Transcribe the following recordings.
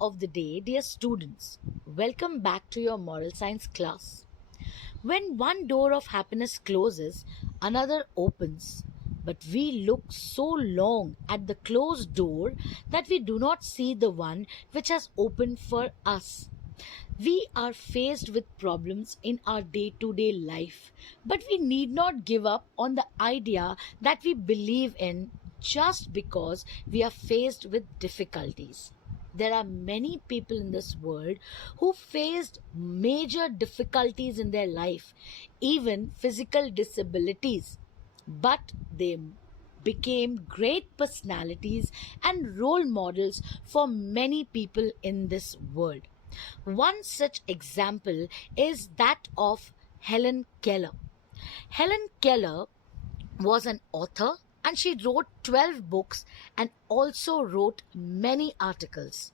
of the day, dear students. Welcome back to your moral science class. When one door of happiness closes, another opens. But we look so long at the closed door that we do not see the one which has opened for us. We are faced with problems in our day to day life, but we need not give up on the idea that we believe in just because we are faced with difficulties. There are many people in this world who faced major difficulties in their life, even physical disabilities, but they became great personalities and role models for many people in this world. One such example is that of Helen Keller. Helen Keller was an author and she wrote 12 books and also wrote many articles.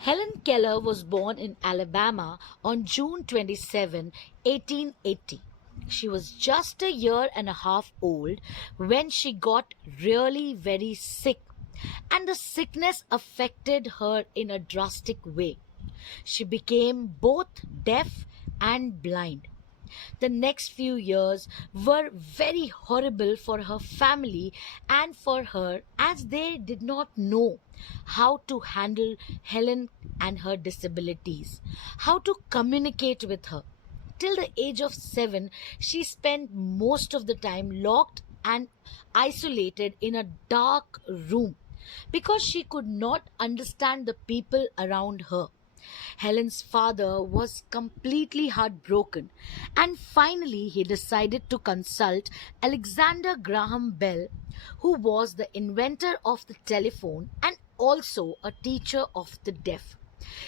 Helen Keller was born in Alabama on June 27, 1880. She was just a year and a half old when she got really very sick, and the sickness affected her in a drastic way. She became both deaf and blind. The next few years were very horrible for her family and for her, as they did not know how to handle Helen and her disabilities, how to communicate with her. Till the age of 7, she spent most of the time locked and isolated in a dark room because she could not understand the people around her. Helen's father was completely heartbroken, and finally he decided to consult Alexander Graham Bell, who was the inventor of the telephone and also a teacher of the deaf.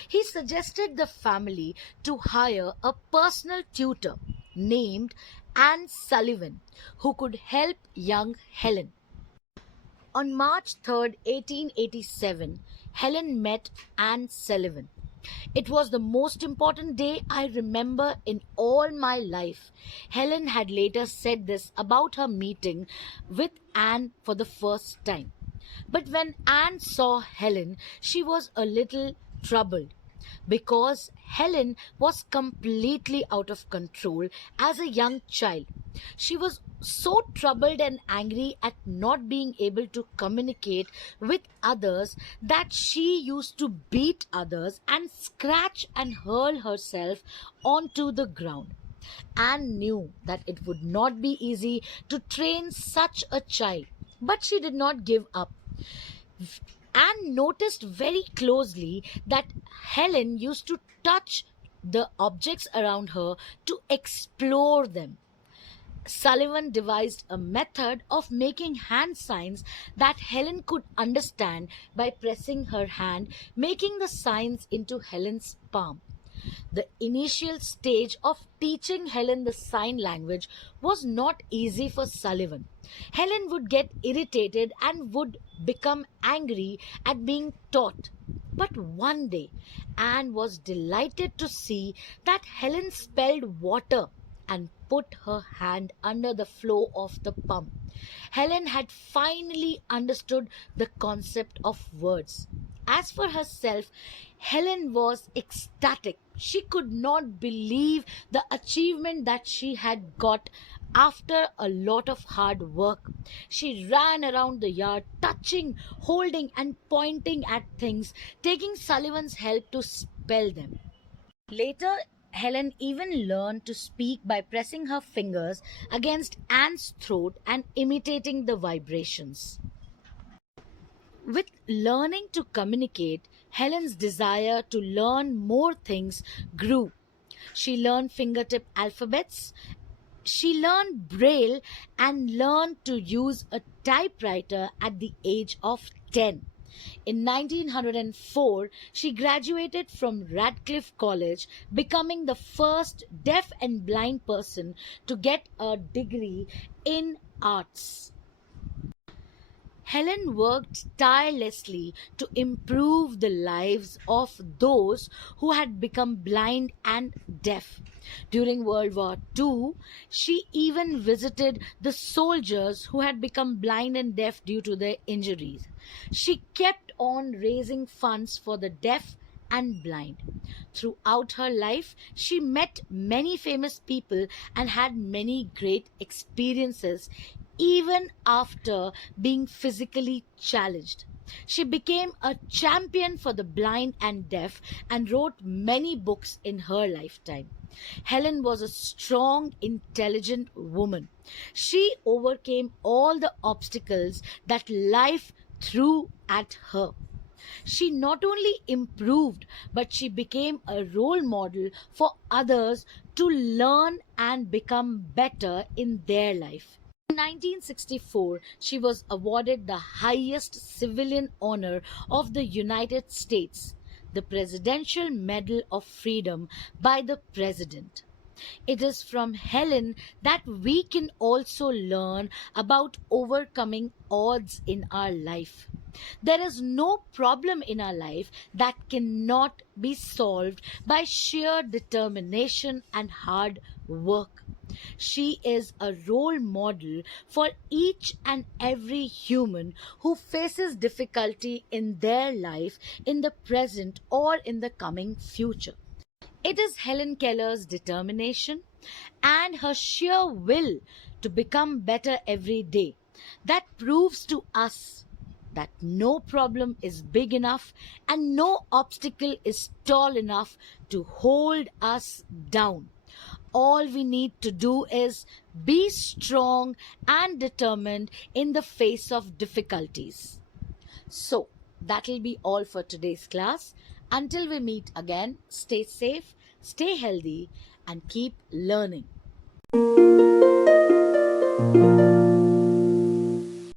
He suggested the family to hire a personal tutor named Anne Sullivan, who could help young Helen. On March 3rd, 1887, Helen met Anne Sullivan. It was the most important day I remember in all my life. Helen had later said this about her meeting with Anne for the first time. But when Anne saw Helen, she was a little troubled because Helen was completely out of control as a young child. She was so troubled and angry at not being able to communicate with others that she used to beat others and scratch and hurl herself onto the ground. Anne knew that it would not be easy to train such a child, but she did not give up. Anne noticed very closely that Helen used to touch the objects around her to explore them. Sullivan devised a method of making hand signs that Helen could understand by pressing her hand, making the signs into Helen's palm. The initial stage of teaching Helen the sign language was not easy for Sullivan. Helen would get irritated and would become angry at being taught. But one day, Anne was delighted to see that Helen spelled water and put her hand under the flow of the pump. Helen had finally understood the concept of words. As for herself, Helen was ecstatic. She could not believe the achievement that she had got after a lot of hard work. She ran around the yard, touching, holding, and pointing at things, taking Sullivan's help to spell them. Later, Helen even learned to speak by pressing her fingers against Anne's throat and imitating the vibrations. With learning to communicate, Helen's desire to learn more things grew. She learned fingertip alphabets, she learned Braille, and learned to use a typewriter at the age of 10. In 1904, she graduated from Radcliffe College, becoming the first deaf and blind person to get a degree in arts. Helen worked tirelessly to improve the lives of those who had become blind and deaf. During World War II, she even visited the soldiers who had become blind and deaf due to their injuries. She kept on raising funds for the deaf and blind. Throughout her life, she met many famous people and had many great experiences, even after being physically challenged. She became a champion for the blind and deaf and wrote many books in her lifetime. Helen was a strong, intelligent woman. She overcame all the obstacles that life threw at her. She not only improved, but she became a role model for others to learn and become better in their life. In 1964, she was awarded the highest civilian honor of the United States, the Presidential Medal of Freedom, by the President. It is from Helen that we can also learn about overcoming odds in our life. There is no problem in our life that cannot be solved by sheer determination and hard work. She is a role model for each and every human who faces difficulty in their life in the present or in the coming future. It is Helen Keller's determination and her sheer will to become better every day that proves to us that no problem is big enough and no obstacle is tall enough to hold us down. All we need to do is be strong and determined in the face of difficulties. So, that'll be all for today's class. Until we meet again, stay safe, stay healthy, and keep learning.